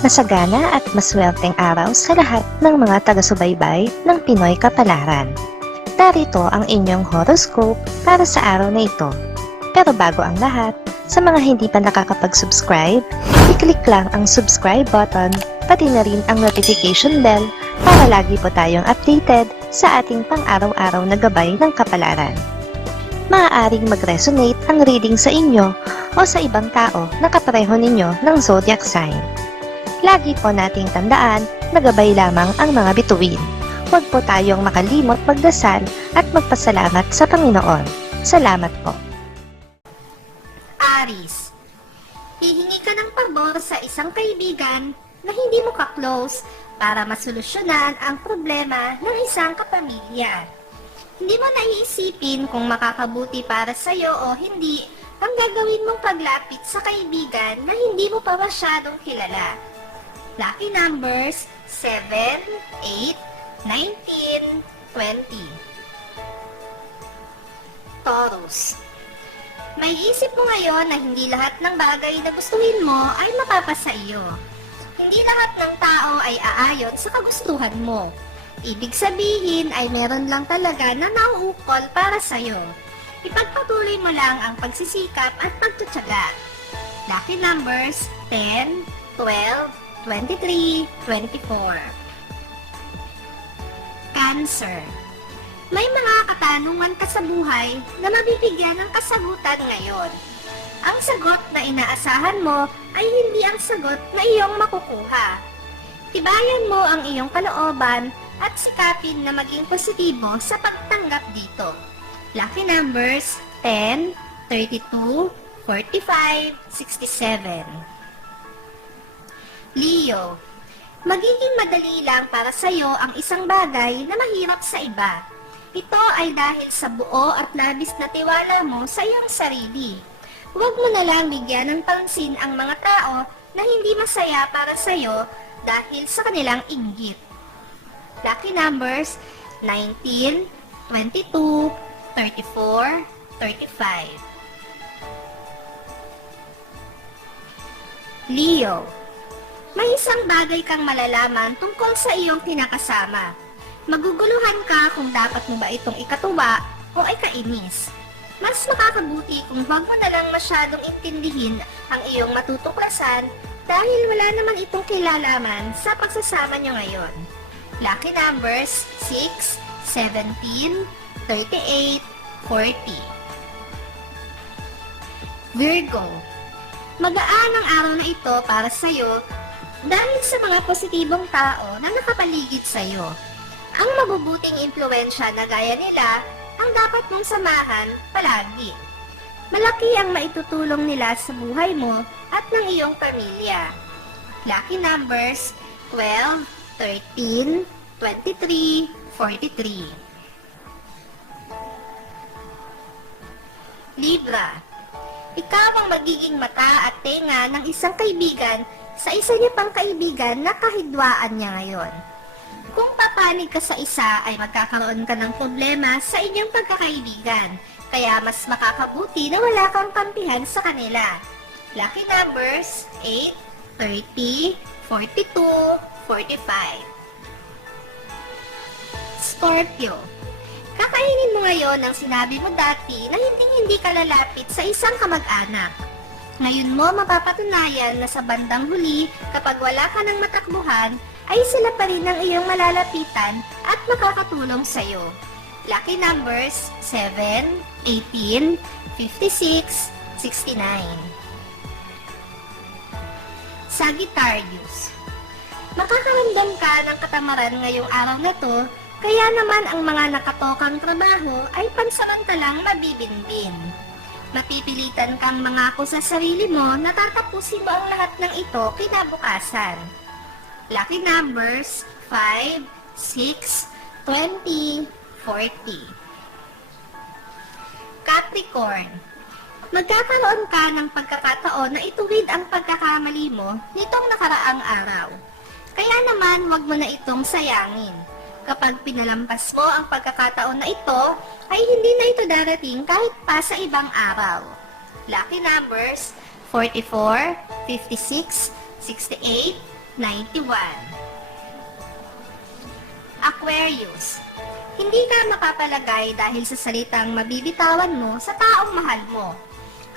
Masagana at maswerteng araw sa lahat ng mga taga-subaybay ng Pinoy Kapalaran. Narito ang inyong horoscope para sa araw na ito. Pero bago ang lahat, sa mga hindi pa nakakapag-subscribe, i-click lang ang subscribe button, pati na rin ang notification bell para lagi po tayong updated sa ating pang-araw-araw na gabay ng kapalaran. Maaaring mag-resonate ang reading sa inyo o sa ibang tao na kapareho ninyo ng zodiac sign. Lagi po nating tandaan na gabay lamang ang mga bituin. Huwag po tayong makalimot magdasal at magpasalamat sa Panginoon. Salamat po. Aries, hihingi ka ng pabor sa isang kaibigan na hindi mo ka-close para masolusyonan ang problema ng isang kapamilya. Hindi mo naiisipin kung makakabuti para sa'yo o hindi ang gagawin mong paglapit sa kaibigan na hindi mo pa masyadong kilala. Lucky numbers 7, 8, 19, 20. Taurus, may isip mo ngayon na hindi lahat ng bagay na gustuhin mo ay mapapasa iyo. Hindi lahat ng tao ay aayon sa kagustuhan mo. Ibig sabihin ay meron lang talaga na nauukol para sa'yo. Ipagpatuloy mo lang ang pagsisikap at pagtutsaga. Lucky numbers 10, 12, 23, 24. Cancer, may mga katanungan ka sa buhay na mabibigyan ng kasagutan ngayon. Ang sagot na inaasahan mo ay hindi ang sagot na iyong makukuha. Tibayan mo ang iyong kalooban at sikapin na maging positibo sa pagtanggap dito. Lucky numbers 10, 32, 45, 67. Leo, magiging madali lang para sa iyo ang isang bagay na mahirap sa iba. Ito ay dahil sa buo at labis na tiwala mo sa iyong sarili. Huwag mo na lang bigyan ng pansin ang mga tao na hindi masaya para sa iyo dahil sa kanilang inggit. Lucky numbers 19, 22, 34, 35. Leo, may isang bagay kang malalaman tungkol sa iyong kinakasama. Maguguluhan ka kung dapat mo ba itong ikatuwa o ikainis. Mas makakabuti kung huwag mo na lang masyadong intindihin ang iyong matutuklasan dahil wala naman itong kilalaman sa pagsasama nyo ngayon. Lucky numbers 6, 17, 38, 40. Virgo, magaan ang araw na ito para sa iyo dahil sa mga positibong tao na nakapaligid sa iyo. Ang mabubuting impluwensya na gaya nila ang dapat mong samahan palagi. Malaki ang maitutulong nila sa buhay mo at ng iyong pamilya. Lucky numbers 12, 13, 23, 43. Libra, ikaw ang magiging mata at tenga ng isang kaibigan sa isa niya pang kaibigan na kahidwaan niya ngayon. Kung papanig ka sa isa ay magkakaroon ka ng problema sa inyong pagkakaibigan, kaya mas makakabuti na wala kang kampihan sa kanila. Lucky numbers 8, 30, 42, 45. Scorpio, kakainin mo ngayon ang sinabi mo dati na hindi ka lalapit sa isang kamag-anak. Ngayon mo mapapatunayan na sa bandang huli, kapag wala ka ng matakbuhan, ay sila pa rin ang iyong malalapitan at makakatulong sa iyo. Lucky numbers 7, 18, 56, 69. Sagittarius, makakaramdam ka ng katamaran ngayong araw na to, kaya naman ang mga nakatokang trabaho ay pansamantalang mabibinbin. Mapipilitan kang mangako sa sarili mo na tatapusin mo ang lahat ng ito kinabukasan. Lucky numbers 5, 6, 20, 40. Capricorn, magkakaroon ka ng pagkakataon na ituwid ang pagkakamali mo nitong nakaraang araw. Kaya naman huwag mo na itong sayangin. Kapag pinalampas mo ang pagkakataon na ito, ay hindi na ito darating kahit pa sa ibang araw. Lucky numbers 44, 56, 68, 91. Aquarius. Hindi ka mapapalagay dahil sa salitang mabibitawan mo sa taong mahal mo.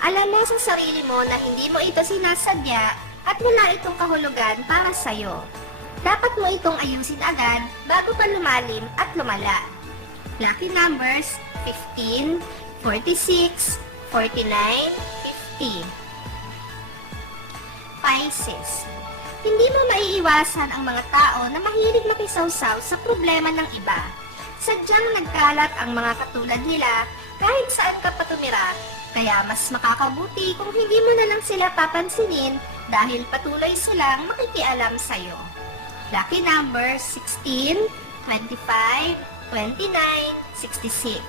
Alam mo sa sarili mo na hindi mo ito sinasadya at wala itong kahulugan para sa'yo. Dapat mo itong ayusin agad bago pa lumalim at lumala. Lucky numbers 15, 46, 49, 50. Pisces. Hindi mo maiiwasan ang mga tao na mahilig makisawsaw sa problema ng iba. Sadyang nagkalat ang mga katulad nila kahit saan ka pa tumira, kaya mas makakabuti kung hindi mo na lang sila papansinin dahil patuloy silang makikialam sa'yo. Lucky numbers 16, 25, 29, 66.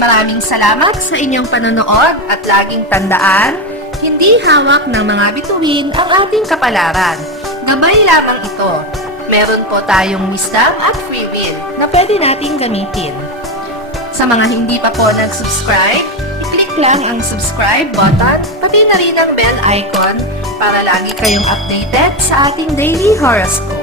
Maraming salamat sa inyong panonood at laging tandaan, hindi hawak ng mga bituin ang ating kapalaran. Gabay lamang ito. Meron po tayong wisdom at free will na pwede nating gamitin. Sa mga hindi pa po nag-subscribe, i-click lang ang subscribe button, pati na rin ang bell icon para lagi kayong updated sa ating daily horoscope.